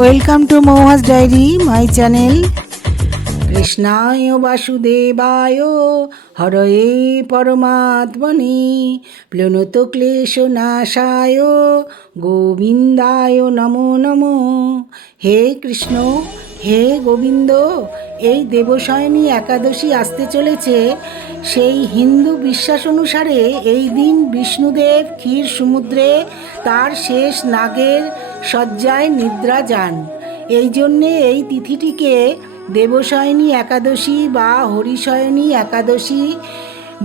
Welcome to মৌহাস diary my channel. কৃষ্ণায় বাসুদেবায় হরয়ে পরমাত্মনে প্লুনত ক্লেশ নাশায় গোবিন্দায় নমো নমো। হে কৃষ্ণ, হে গোবিন্দ, এই দেবশয়নী একাদশী আসতে চলেছে। সেই হিন্দু বিশ্বাস অনুসারে এই দিন বিষ্ণুদেব ক্ষীর সমুদ্রে তার শেষ নাগের শয্যায় নিদ্রা যান। এই জন্যে এই তিথিটিকে দেবশয়নী একাদশী বা হরিশয়নী একাদশী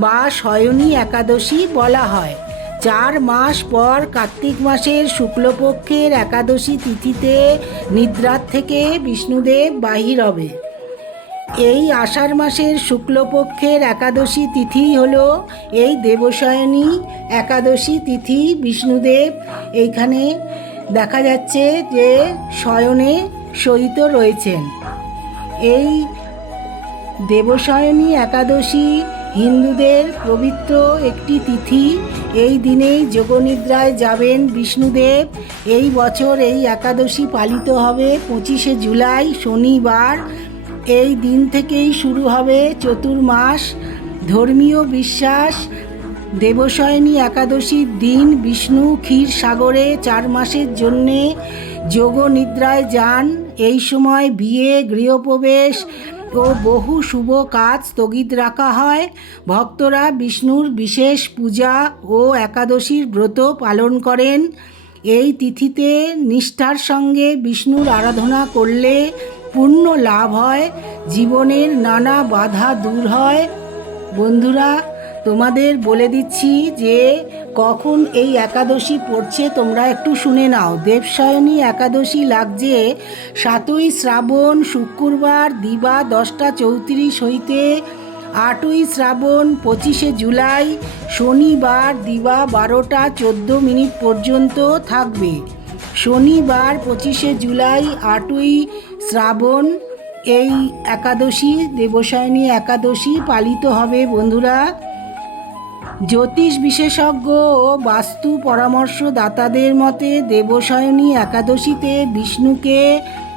বা শয়নী একাদশী বলা হয়। 4 মাস পর কার্তিক মাসের শুক্লপক্ষের একাদশী তিথিতে নিদ্রার থেকে বিষ্ণুদেব বাহির হবে। এই আষাঢ় মাসের শুক্লপক্ষের একাদশী তিথি হলো এই দেবশয়নী একাদশী তিথি। বিষ্ণুদেব এইখানে দেখা যাচ্ছে যে শয়নে শয়িত রয়েছেন। এই দেবশয়নী একাদশী হিন্দুদের পবিত্র একটি তিথি। এই দিনেই যোগনিদ্রায় যাবেন বিষ্ণুদেব। এই বছর এই একাদশী পালিত হবে 25শে জুলাই শনিবার। এই দিন থেকেই শুরু হবে চতুর্মাস। ধর্মীয় বিশ্বাস, দেবশয়নী একাদশীর দিন বিষ্ণু ক্ষীর সাগরে 4 মাসের জন্যে যোগনিদ্রায় যান। এই সময় বিয়ে, গৃহপ্রবেশ ও বহু শুভ কাজ স্থগিত রাখা হয়। ভক্তরা বিষ্ণুর বিশেষ পূজা ও একাদশীর ব্রত পালন করেন। এই তিথিতে নিষ্ঠার সঙ্গে বিষ্ণুর আরাধনা করলে পুণ্য লাভ হয়, জীবনের নানা বাধা দূর হয়। বন্ধুরা, তোমাদের বলে দিচ্ছি যে কখন এই একাদশী পড়ছে, তোমরা একটু শুনে নাও। দেবশয়নী একাদশী লাগছে 7ই শ্রাবণ শুক্রবার দিবা 10টা 34 হইতে 8ই শ্রাবণ 25শে জুলাই শনিবার দিবা 12টা 14 পর্যন্ত থাকবে। শনিবার 25শে জুলাই 8ই শ্রাবণ এই একাদশী দেবশয়নী একাদশী পালিত হবে। বন্ধুরা, জ্যোতিষ বিশেষজ্ঞ ও বাস্তু পরামর্শদাতাদের মতে দেবশয়নী একাদশীতে বিষ্ণুকে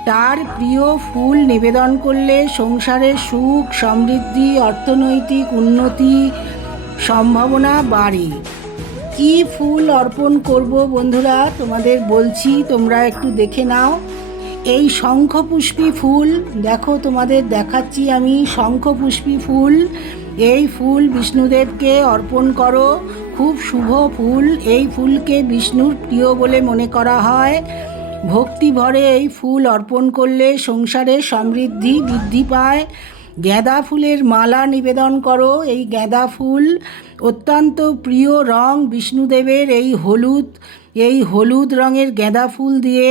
তার প্রিয় ফুল নিবেদন করলে সংসারে সুখ, সমৃদ্ধি, অর্থনৈতিক উন্নতি সম্ভাবনা বাড়ে। কি ফুল অর্পণ করব বন্ধুরা তোমাদের বলছি, তোমরা একটু দেখে নাও। এই শঙ্খপুষ্পী ফুল, দেখো তোমাদের দেখাচ্ছি আমি শঙ্খপুষ্পী ফুল। এই ফুল বিষ্ণুদেবকে অর্পণ করো, খুব শুভ ফুল। এই ফুলকে বিষ্ণুর প্রিয় বলে মনে করা হয়। ভক্তি ভরে এই ফুল অর্পণ করলে সংসারে সমৃদ্ধি বৃদ্ধি পায়। গাঁদা ফুলের মালা নিবেদন করো। এই গাঁদা ফুল অত্যন্ত প্রিয় রং বিষ্ণুদেবের। এই হলুদ রঙের গাঁদা ফুল দিয়ে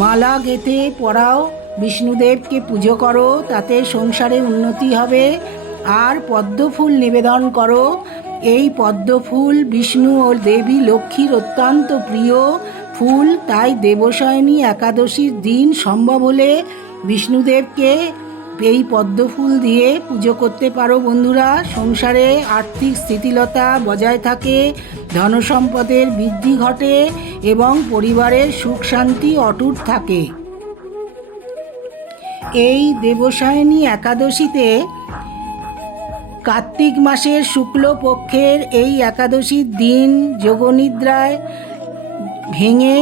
মালা গেঁথে পরাও, বিষ্ণুদেবকে পুজো করো, তাতে সংসারে উন্নতি হবে। আর পদ্ম ফুল নিবেদন করো। এই পদ্ম ফুল বিষ্ণু ও দেবী লক্ষ্মীর অত্যন্ত প্রিয় ফুল। তাই দেবশয়নী একাদশীর দিন সম্ভব হলে বিষ্ণুদেবকে এই পদ্ম ফুল দিয়ে পুজো করতে পারো। বন্ধুরা, সংসারে আর্থিক স্থিতিলতা বজায় থাকে, ধনসম্পদের বৃদ্ধি ঘটে এবং পরিবারের সুখ শান্তি অটুট থাকে। এই দেবশয়নী একাদশীতে কার্তিক মাসের শুক্লপক্ষের এই একাদশীর দিন যোগনিদ্রায় ভেঙে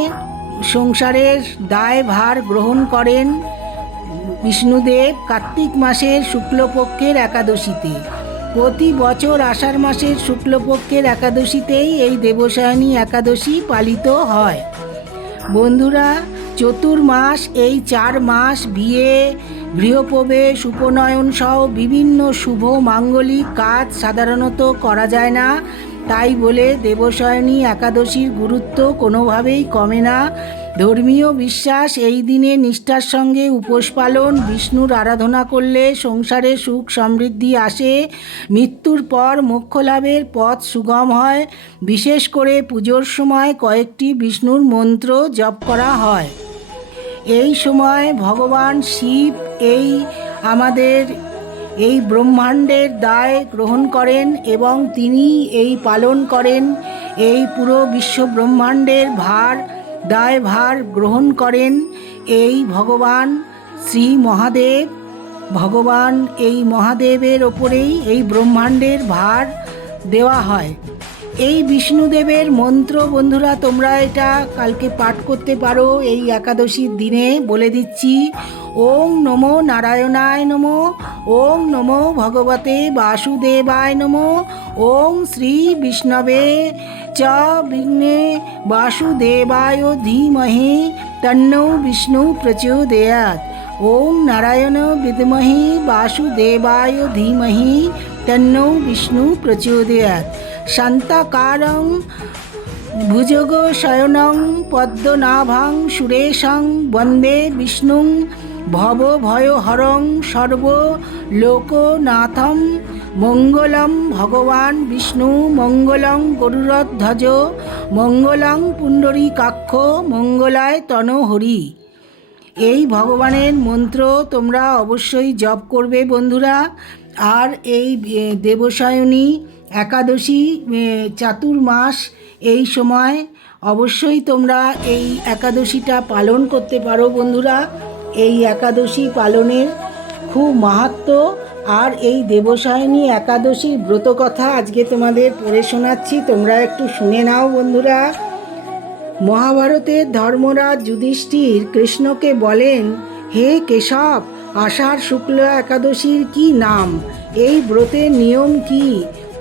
সংসারের দায়ভার গ্রহণ করেন বিষ্ণুদেব কার্তিক মাসের শুক্লপক্ষের একাদশীতে। প্রতি বছর আষাঢ় মাসের শুক্লপক্ষের একাদশীতেই এই দেবশয়নী একাদশী পালিত হয়। বন্ধুরা, চতুর্মাস এই 4 মাস বিয়ে, গৃহপ্রবেশ, উপনয়ন সহ বিভিন্ন শুভ মাঙ্গলিক কাজ সাধারণত করা যায় না। তাই বলে দেবশয়নী একাদশীর গুরুত্ব কোনোভাবেই কমে না। ধর্মীয় বিশ্বাস, এই দিনে নিষ্ঠার সঙ্গে উপোস পালন, বিষ্ণুর আরাধনা করলে সংসারে সুখ সমৃদ্ধি আসে। মৃত্যুর পর মোক্ষ লাভের পথ সুগম হয়। বিশেষ করে পুজোর সময় কয়েকটি বিষ্ণুর মন্ত্র জপ করা হয়। এই সময় ভগবান শিব আমাদের এই ব্রহ্মাণ্ডের দায় গ্রহণ করেন এবং তিনি এই পালন করেন। এই পুরো বিশ্ব ব্রহ্মাণ্ডের ভার দায়ভার গ্রহণ করেন এই ভগবান শ্রী মহাদেব। ভগবান এই মহাদেবের ওপরেই এই ব্রহ্মাণ্ডের ভার দেওয়া হয়। এই বিষ্ণুদেবের মন্ত্র বন্ধুরা তোমরা এটা কালকে পাঠ করতে পারো এই একাদশীর দিনে। বলে দিচ্ছি, ওং নমো নারায়ণায় নমো, ওং নমো ভগবতে বাসুদেবায় নমো, ওং শ্রী বিষ্ণবে চ বিঘ্নে বাসুদেবায় ধীমহি তন্নো বিষ্ণু প্রচোদয়াৎ। ওং নারায়ণ বিদ্মহি বাসুদেবায় ধীমহি তন্নো বিষ্ণু প্রচোদয়াৎ। শান্তাকারং ভুজগ শয়নং পদ্মনাভাং সুরেশং বন্দে বিষ্ণুং ভবভয়হরং সর্বলোকনাথম। মঙ্গলম ভগবান বিষ্ণু মঙ্গলং গরুড়ধ্বজ মঙ্গলং পুণ্ডরীকাক্ষ মঙ্গলায় তনহরি। এই ভগবানের মন্ত্র তোমরা অবশ্যই জপ করবে বন্ধুরা। আর এই দেবসায়নী একাদশী চাতুর্মাস এই সময় অবশ্যই তোমরা এই একাদশীটা পালন করতে পারো বন্ধুরা। এই একাদশী পালনের খুব মাহাত্ম্য। আর এই দেবসায়নী একাদশীর ব্রত কথা আজকে তোমাদের পড়ে শোনাচ্ছি, তোমরা একটু শুনে নাও বন্ধুরা। মহাভারতের ধর্মরাজ যুধিষ্ঠির কৃষ্ণকে বলেন, হে কেশব, আষাঢ় শুক্ল একাদশীর কি নাম? এই ব্রতের নিয়ম কি?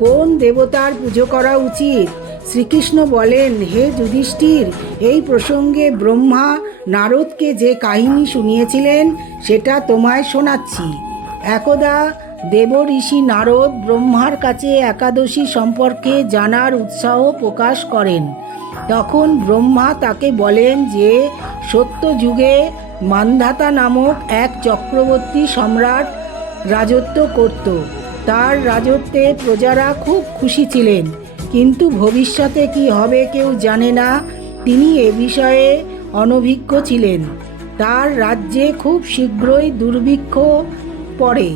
কোন দেবতার পুজো করা উচিত? শ্রীকৃষ্ণ বলেন, হে যুধিষ্ঠির, এই প্রসঙ্গে ব্রহ্মা নারদকে যে কাহিনী শুনিয়েছিলেন সেটা তোমায় শোনাচ্ছি। একদা দেব ঋষি নারদ ব্রহ্মার কাছে একাদশী সম্পর্কে জানার উৎসাহ প্রকাশ করেন। তখন ব্রহ্মা তাকে বলেন যে সত্যযুগে মান্ধাতা নামক এক চক্রবর্তী সম্রাট রাজত্ব করত। তার রাজত্বে প্রজারা খুব খুশি ছিলেন, কিন্তু ভবিষ্যতে কি হবে কেউ জানে না। তিনি এ বিষয়ে অনভিজ্ঞ ছিলেন। তার রাজ্যে খুব শীঘ্রই দুর্ভিক্ষ পড়ে।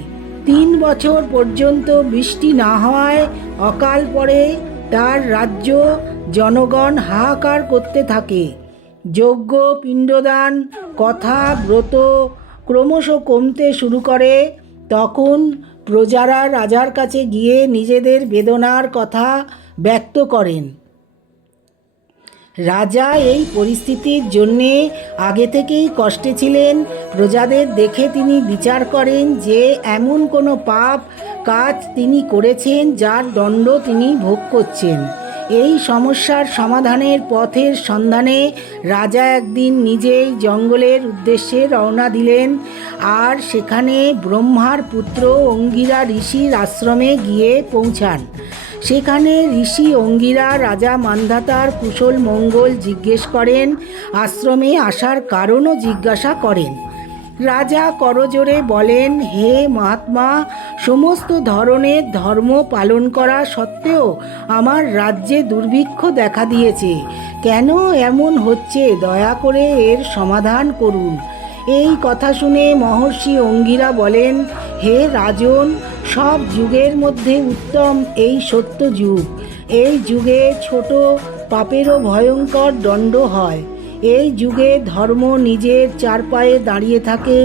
3 বছর পর্যন্ত বৃষ্টি না হওয়ায় অকাল পড়ে। তার রাজ্য জনগণ হাহাকার করতে থাকে। যজ্ঞ পিণ্ডদান কথা ব্রত ক্রমশ কমতে শুরু করে। তখন প্রজারা রাজার কাছে গিয়ে নিজেদের বেদনার কথা ব্যক্ত করেন। রাজা এই পরিস্থিতির জন্যে আগে থেকেই কষ্টে ছিলেন। প্রজাদের দেখে তিনি বিচার করেন যে এমন কোনো পাপ কাজ তিনি করেছেন যার দণ্ড তিনি ভোগ করছেন। এই সমস্যার সমাধানের পথের সন্ধানে রাজা একদিন নিজেই জঙ্গলের উদ্দেশ্যে রওনা দিলেন। আর সেখানে ব্রহ্মার পুত্র অঙ্গিরা ঋষির আশ্রমে গিয়ে পৌঁছান। সেখানে ঋষি অঙ্গিরা রাজা মান্ধাতার কুশল মঙ্গল জিজ্ঞেস করেন, আশ্রমে আসার কারণও জিজ্ঞাসা করেন। রাজা করজোড়ে বলেন, হে মহাত্মা, সমস্ত ধরনের ধর্ম পালন করা সত্ত্বেও আমার রাজ্যে দুর্ভিক্ষ দেখা দিয়েছে। কেন এমন হচ্ছে? দয়া করে এর সমাধান করুন। এই কথা শুনে মহর্ষি অঙ্গিরা বলেন, হে রাজন, সব যুগের মধ্যে উত্তম এই সত্য যুগ। এই যুগে ছোট পাপেরও ভয়ঙ্কর দণ্ড হয়। এই যুগে ধর্ম নিজের চারপায়ে দাঁড়িয়ে থাকে।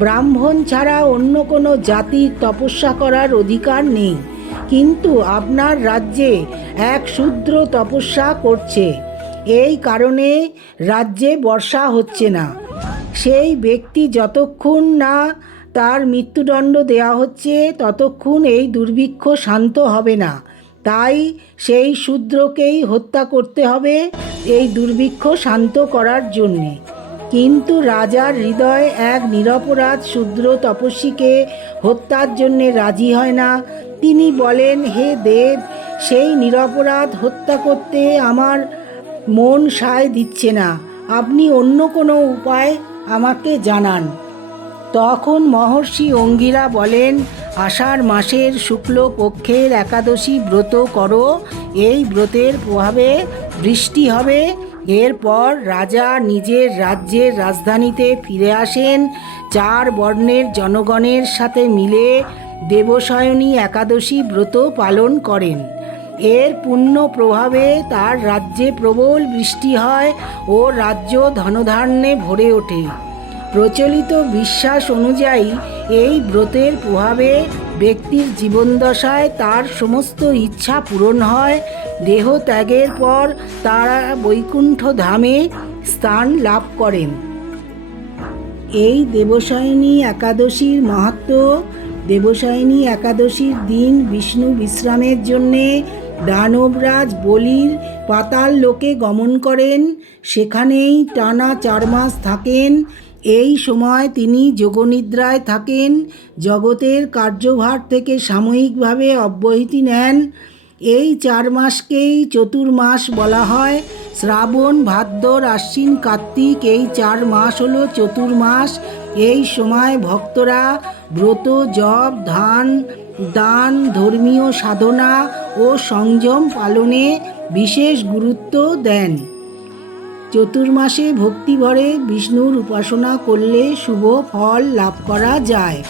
ব্রাহ্মণ ছাড়া অন্য কোনো জাতির তপস্যা করার অধিকার নেই। কিন্তু আপনার রাজ্যে এক শূদ্র তপস্যা করছে। এই কারণে রাজ্যে বর্ষা হচ্ছে না। সেই ব্যক্তি যতক্ষণ না তার মৃত্যুদণ্ড দেওয়া হচ্ছে ততক্ষণ এই দুর্ভিক্ষ শান্ত হবে না। তাই সেই শূদ্রকেই হত্যা করতে হবে এই দুর্ভিক্ষ শান্ত করার জন্যে। কিন্তু রাজার হৃদয় এক নিরপরাধ শূদ্র তপস্বীকে হত্যার জন্যে রাজি হয় না। তিনি বলেন, হে দেব, সেই নিরপরাধ হত্যা করতে আমার মন সায় দিচ্ছে না। আপনি অন্য কোনো উপায় আমাকে জানান। তখন মহর্ষি অঙ্গিরা বলেন, আষাঢ় মাসের শুক্লপক্ষের একাদশী ব্রত করো। এই ব্রতের প্রভাবে বৃষ্টি হবে। এরপর রাজা নিজের রাজ্যের রাজধানীতে ফিরে আসেন। 4 বর্ণের জনগণের সাথে মিলে দেবসায়নী একাদশী ব্রত পালন করেন। এর পুণ্য প্রভাবে তার রাজ্যে প্রবল বৃষ্টি হয় ও রাজ্য ধনধান্যে ভরে ওঠে। প্রচলিত বিশ্বাস অনুযায়ী এই ব্রতের প্রভাবে ব্যক্তির জীবনদশায় তার সমস্ত ইচ্ছা পূরণ হয়। দেহ ত্যাগের পর তারা বৈকুণ্ঠ ধামে স্থান লাভ করেন। এই দেবশয়নী একাদশীর মাহাত্ম্য। দেবশয়নী একাদশীর দিন বিষ্ণু বিশ্রামের জন্যে দানবরাজ বলির পাতাল লোকে গমন করেন। সেখানেই টানা 4 মাস থাকেন। এই সময় তিনি যোগনিদ্রায় থাকেন, জগতের কার্যভার থেকে সাময়িকভাবে অব্যাহতি নেন। এই 4 মাসকেই চতুর্মাস বলা হয়। শ্রাবণ, ভাদ্র, আশ্বিন, কার্তিক এই 4 মাস হলো চতুর্মাস। এই সময় ভক্তরা ব্রত, জপ, দান, ধর্মীয় সাধনা ও সংযম পালনে বিশেষ গুরুত্ব দেন। চতুর্মাসে ভক্তিভরে বিষ্ণুর উপাসনা করলে শুভ ফল লাভ করা যায়।